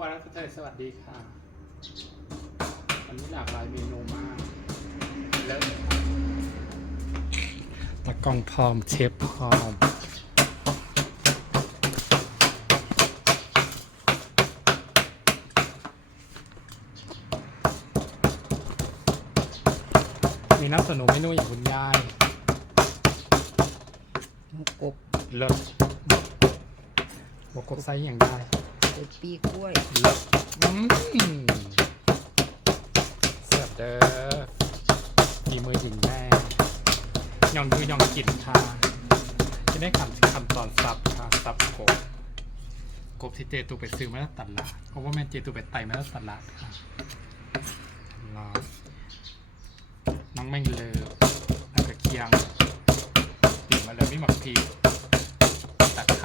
วรัตเตยสวัสดีค่ะ วันนี้หลากหลายเมนูมากเริ่มตะกองพร้อมเชฟพร้อมมีน้ำสนุกเมนูอย่างคุณยายกบเลิศบวกกบไซส์อย่างได้ ใส่ปีกล้วยเลิศอืมเสิร์ฟเด้อฝีมือหญิงแม่ยองดูยองกินค่ะจะได้คำคำตอนซับค่ะซับกบกบที่เจตูไปซื้อมาแล้วตลาดเพราะว่าแม่เจตูไปไต่มาแล้วตลาดค่ะรอน้องแม่งเลิฟแล้วก็เคียงปิดมาเลยไม่หมักพริกตะไค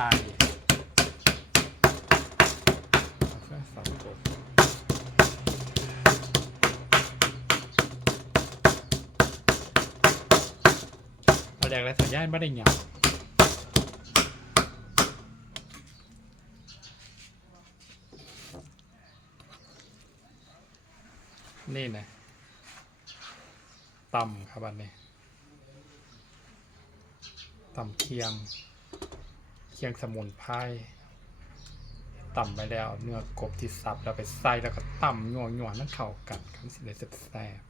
เอาแรกแล้วสัญญาณไม่ได้หยังนี่นะต่ำครับอันนี้ต่ำเคียง เคียงสมุนไพรต่ำไปแล้วเนื้อกบที่สับแล้วไปใส่แล้วก็ต่ำนัวนัวๆนั่นเข้ากันคำสิเลยแซ่บ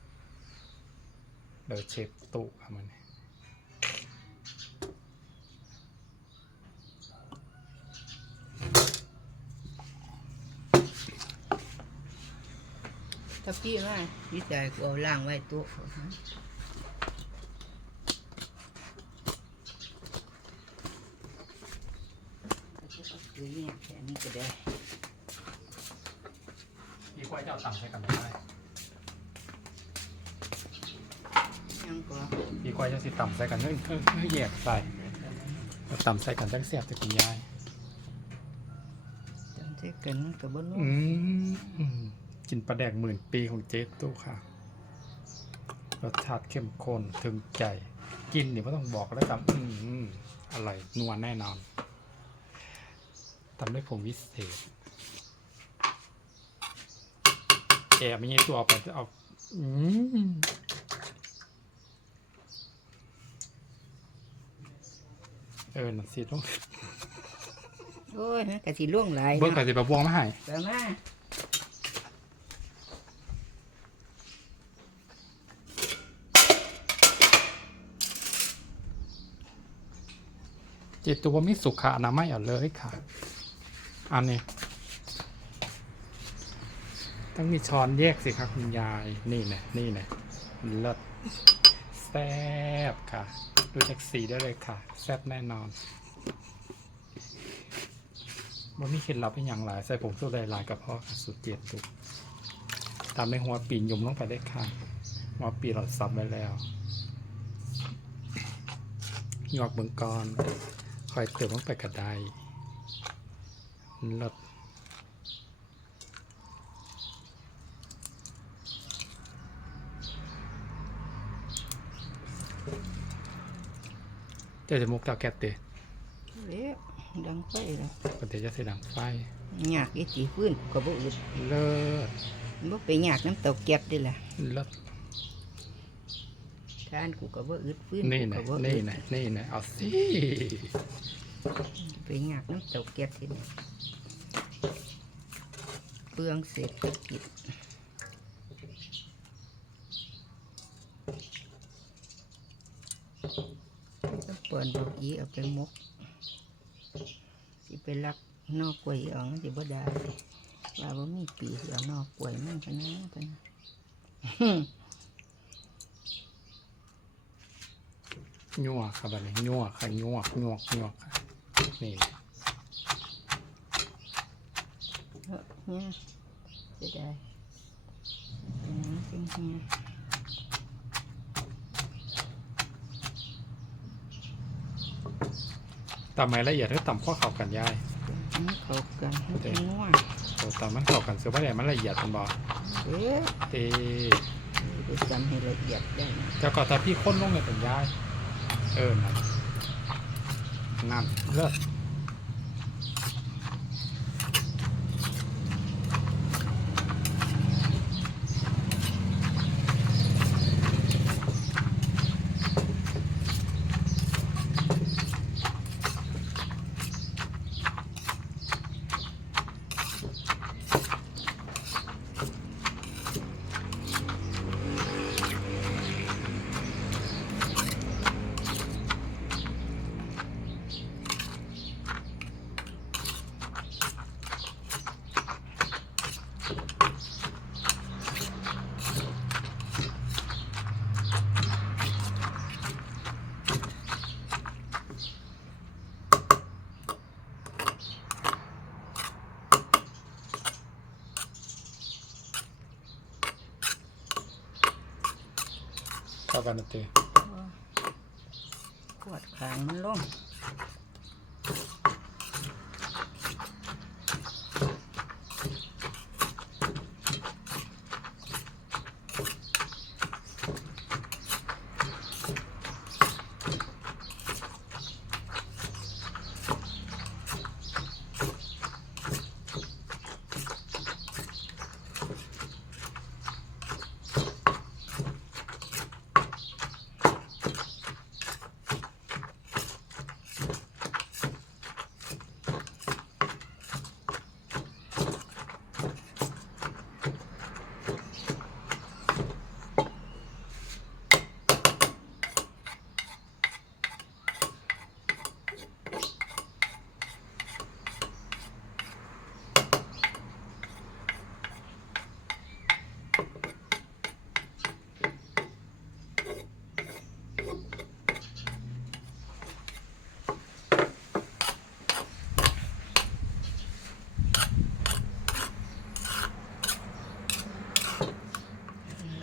ๆเดี๋ยวเชฟตู้ครับมัน นี้ถ้ว่าพี่ใจกูเอาล่างไว้ตัวคือเนี่ยแค่นี้ก็ได้มีควายจะเอาตังค์ใช้กันไม่ได้ยังก็มีควายจะสิต่ำใส่กันเฮ้ยเฮ้ยเฮ้ยแยกใส่เอาต่ำใส่กันจังเสียบจะคุณยาย จำเจ๊กันกับบนนู้อืม กินปลาแดกหมื่นปีของเจ๊ตู้ค่ะรสชาติเข้มข้นถึงใจ กินเดี๋ยวไม่ต้องบอกแล้วครับอืมอร่อยนัวแน่นอนทำด้วยผงวิเศษแอบไม่ใช่ตัวเอาไปเอาอืมเออหนังสีต้องโอ้ยมันกะสิล่วงไหลายเบิ้งไก่สิบวงมาให้แต่มา จตัวมิสุขะนามัยอะเลยค่ะ อันนี้ ต้องมีช้อนแยกสิครับคุณยาย นี่นะนี่นะเลิศแซ่บค่ะ ดูจากสีได้เลยค่ะ แซ่บแน่นอนว่ามีเคล็ดลับเป็นอย่างไรใส่ผงชูรสหลายๆกับพ่อค่ะสุดเจียดตุกตามในหัวปีนยมลงไปได้ค่ะหัวปีนเราซับไว้แล้วหยอกเบิ่งก่อน คอยเติมลงไปกระไดเลิศเจะจะมุกเตาแก๊สเตะเละดังไฟแล้วปกติจะใส่ดังไฟยากอีจีฟื้นก็บ่อึดเลิศบ่ไปยากน้ำเตาแก๊สเด้ล่ะเลิศ ทานกูก็บ่อึดฟื้นนี่กูนะก็บ่นี่อึดนะนี่นะเอาสิไปยากน้ำเตาแก๊สที่นี่เปลืองเศรษฐกิจต้องเปิดบอกอีเอาไปหมกสิไปลักนอกกล้วยเอองสิบ่ได้ว่าบ่มีปีสิเอานอกกล้วยมันพะนะพะนะ ยั่วครับอันนี้ยั่วค่ะยั่วยั่วยั่วค่ะนี่เฮ้ยเนี่ยจะได้เป็นน้ำจริงเนี่ยตำไม้ละเอียดให้ตำข้อเข่ากันยายมันเข้ากันมันจะนัวโอ้ตำมันเข่ากันเสือว่าแดงมันละเอียดมันบอกเอ๊ะเต้ไปจำให้ละเอียดได้นะเจ้าก่อนตาพี่ค้นลงเลยเป็นยาย เออนั่นเลิศ กันนะเต้ปวดขางมันลง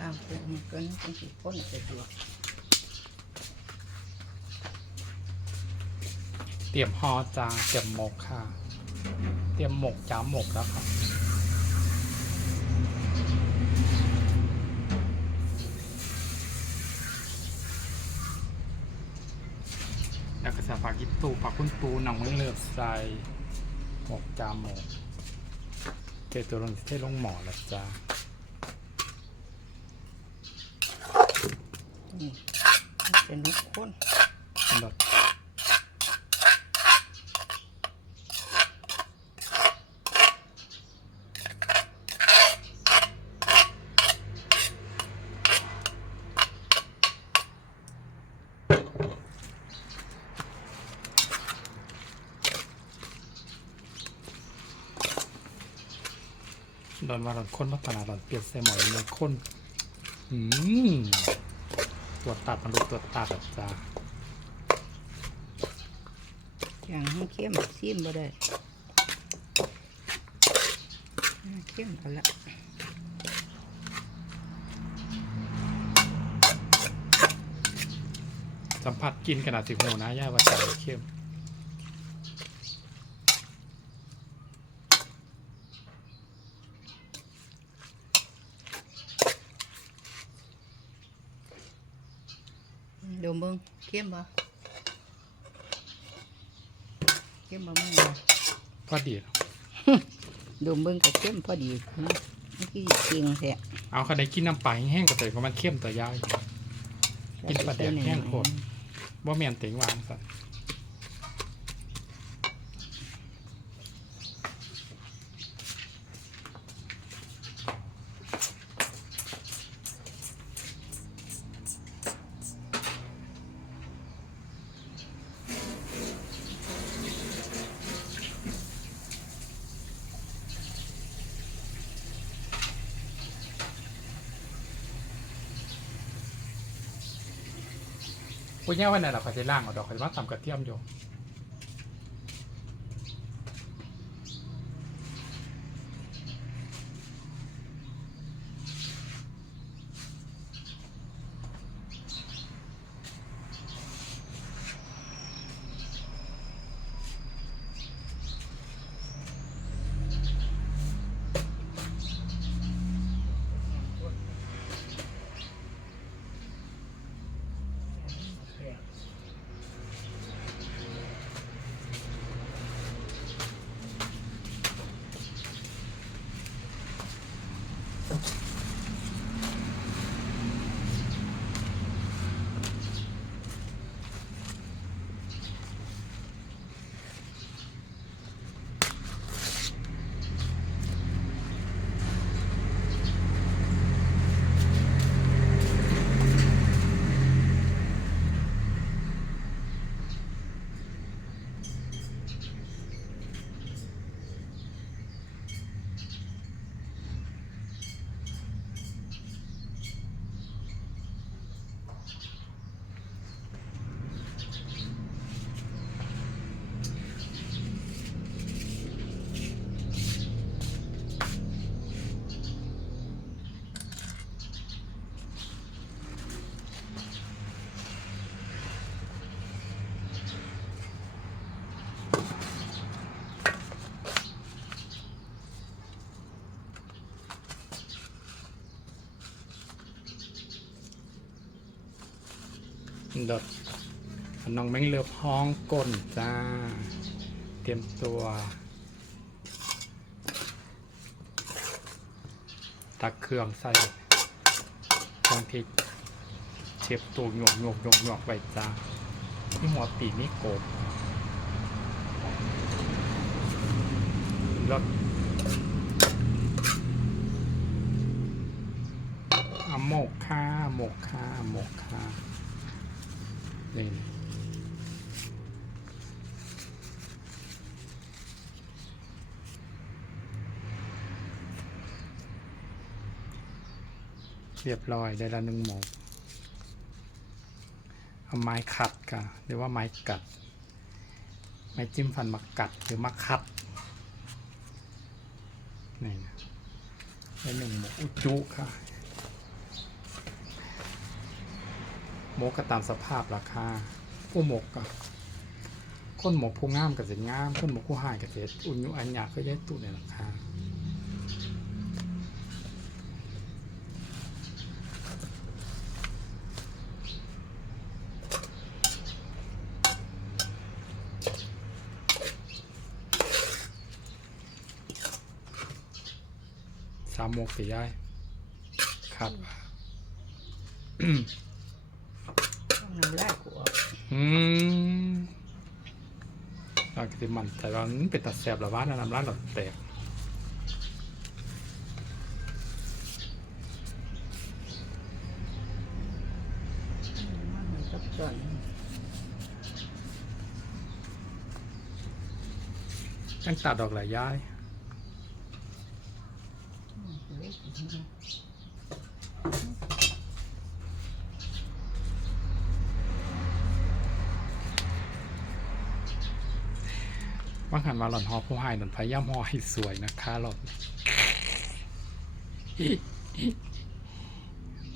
ล่างเป็นเกินเป็นสิพ้นสะดวกเตรียมห่อจ้าเตรียมหมกค่ะ เตรียมหมกจ้าหมกแล้วค่ะแล้วก็ใส่ผักยิบตูผักคุณปูหนังเลือบใส่หมกจ้าหมกเจตัวลงที่ลงหมอแล้วจ้า นี่เป็นลูกคนหลดดอนว่าดอนข้นพัฒนาดอนเปียนใส่หมอยเลยข้นอืม ตัวตัดมันดูตัวตัดอะจ้าอย่างให้เข้มซีมบ่ได้อ่าเข้มเอาละสัมผัสกินขนาดสิบหูนะย่าว่าจะเข้ม ดมเบิ่งเข้มบ่เข้มบ่มึงบ่พอดีดมเบิ่งกับเข้มพอดีนะมันคือจริงแท้เอาคันได้กินน้ำปลาแห้งๆกับแต่ก็มันเข้มแต่ยายกินปลาแดกแห้งโคตรว่าเมียนเต็งวางสัตว์ ปุ้ยเนี่ยวันไหนเราเขาจะล่างเอาดอกเขาจะมาตำกระเทียมอยู่ เดดน้องแมงเลือบห้องก้นจ้า เตรียมตัว ตักเครื่องใส่เครื่องพริกเชฟตูหยวกหยวกหยวกหยวกไว้จ้านี่หัวปีนี่โกบรสเอาหมกค่าหมกค่าหมกค่า นี่เรียบร้อยได้ละหนึ่งหมกเอาไม้ขัดกันหรือว่าไม้กัด ไม้จิ้มฟันมากัดหรือมาคัดนี่นะได้หนึ่งหมกอุจุค่ะ หมกก็ตามสภาพราคาผู้หมกก็คนหมกผู้งามกับเสียงาม คนหมกผู้หายกับเสียอุ่นอยุอันยาก็ย้ายตุในราคาสามหมกสีย้ายครับน้ำลา อืมเราคิดมันแต่ว่ามันเป็นตัดแสบหรือว่าน้ำร้านเราแตกกับตอนตั้งตัดดอกหลายย้าย เล็ก ว่างหันมาหล่อนหอผู้ให้หล่อนพยายามหอให้สวยนะคะหล่อน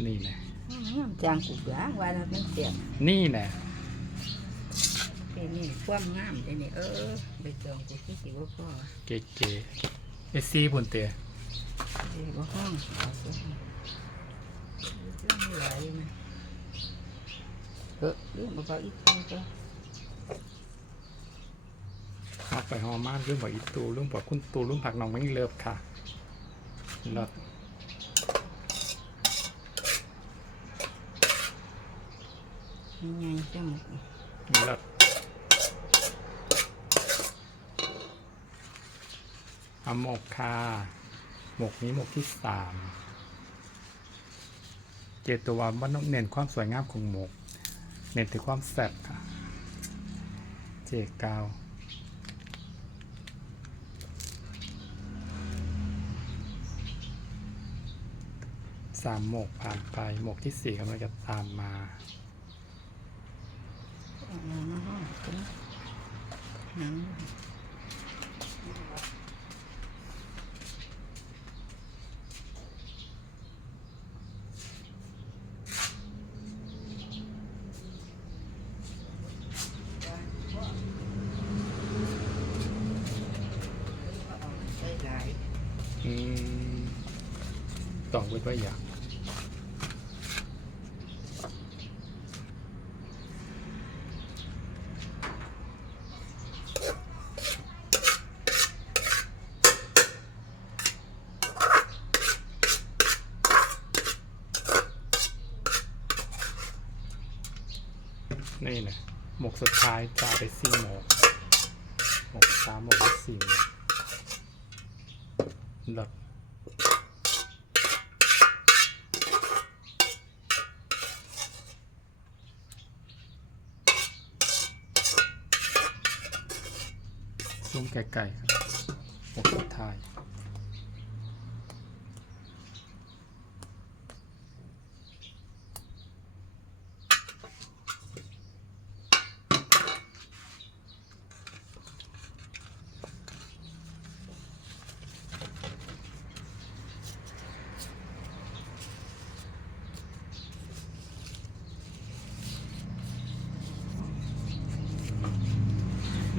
นี่แหละน้ำจางกูล้างว่ามันเสียงนี่แหละเป็นนี่ความงามเลยนี่เออไปจองกูที่สิบ่พอเก๋ๆเอซี่บุญเตะเดี๋ยวบ่ห้องเอาไปให้เรื่องไม่ไหลไหมเออเรื่องเบาๆอีกทีก็ หอไปหอมากเรื่องบอกอีตูเรื่องบอกคุณตูเรื่องผักน้องไม่เลิฟค่ะเลิศยังไงจังเลิศเอาหมกค่ะหมกนี้หมกที่สามเจตัวว่ามันต้องเน้นความสวยงามของหมก เน้นถึงความแซ่บค่ะ เจกาว สามหมกผ่านไปหมกที่สี่กำลังจะตามมาเอามาห้องกันหนังใส่หลายอืมต่อไว้ด้วยอย่างนี่นะหม กสุดท้ายจ่าไปสี่หมกหมกสามหมกสี่หมกหลดซุ้มไก่ๆครับหมกสุดท้าย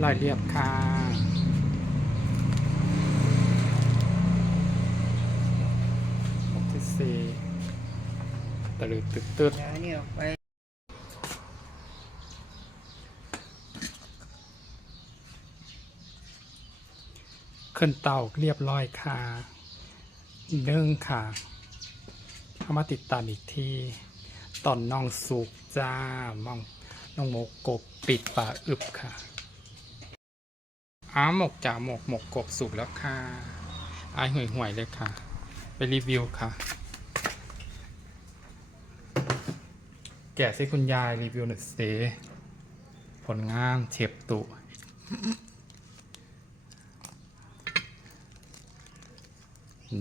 ลอยเรียบค่ะหกที่สี่ตะลึดตึดตึดเดี๋ยวนี่อขึ้นเตาเรียบร้อยค่ะนึ่งค่ะเอามาติดตามอีกทีตอนน้องสุกจ้ามองน้องโมกบปิดปาอึบค่ะ อ้าหมกจ่าหมกหมกกบสุกแล้วค่ะอายห่วยห่วยๆเลยค่ะ ไปรีวิวค่ะ แกะให้คุณยายรีวิวหน่อยสิผลงานเชฟตุ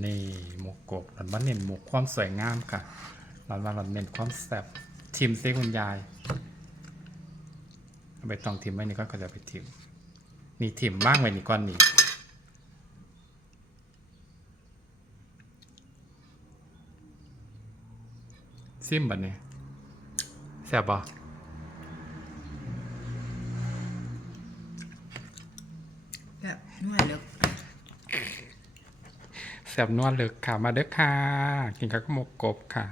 นี่หมกกบหลันว่านเน้นหมกความสวยงามค่ะหลันว่าหลันเน้นความแซ่บทิมซิคุณยายเอาไปตองทิมไว้นี่ก็จะไปทิม นี่ทิมบ้างไว้นี่ก้อนนี้ซิมบัดนี้แซ่บบ่แบบนวดแล้วแซ่บนวดเลยค่ะ มาเด้อค่ะ กินข้าวกับหมกกบค่ะ